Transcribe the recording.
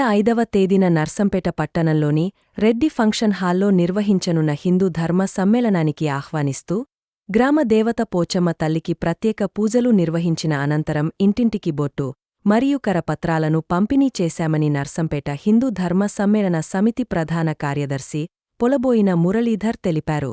నెల 5వ తేదీన నర్సంపేట పట్టణంలోని రెడ్డి ఫంక్షన్ హాల్లో నిర్వహించనున్న హిందూ ధర్మ సమ్మేళనానికి ఆహ్వానిస్తూ గ్రామ దేవత పోచమ్మ తల్లికి ప్రత్యేక పూజలు నిర్వహించిన అనంతరం ఇంటింటికి బొట్టు మరియు కరపత్రాలను పంపిణీ చేశామని నర్సంపేట హిందూ ధర్మ సమ్మేళన సమితి ప్రధాన కార్యదర్శి పొలబోయిన మురళీధర్ తెలిపారు.